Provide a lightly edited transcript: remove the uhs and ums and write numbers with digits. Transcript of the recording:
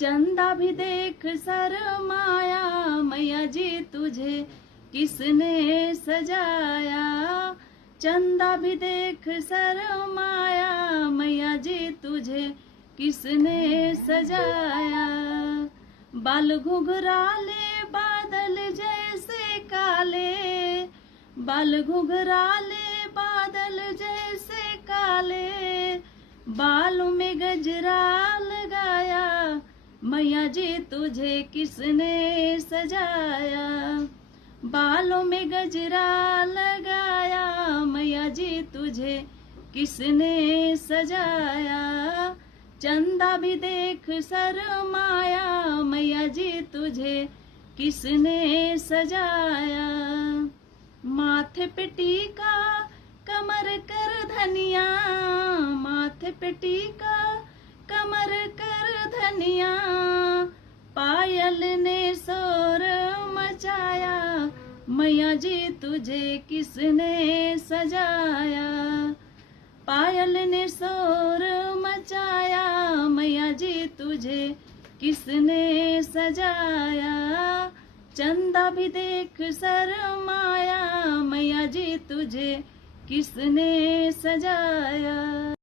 चंदा भी देख शर्माया, मैया जी तुझे किसने सजाया। चंदा भी देख शर्माया, मैया जी तुझे किसने सजाया। बाल घुघराले बादल जैसे काले, बाल घुघराले बादल जैसे काले, बालों में गजरा लगाया, मैया जी तुझे किसने सजाया। बालों में गजरा लगाया, मैया जी तुझे किसने सजाया। चंदा भी देख शर्माया, मैया जी तुझे किसने सजाया। माथे पे टीका कमर कर धनिया, माथे पे टीका कमर कर धनिया, पायल ने शोर मचाया, मैया जी तुझे किसने सजाया। पायल ने शोर मचाया, मैया जी तुझे किसने सजाया। चंदा भी देख शर्माया, मैया जी तुझे किसने सजाया।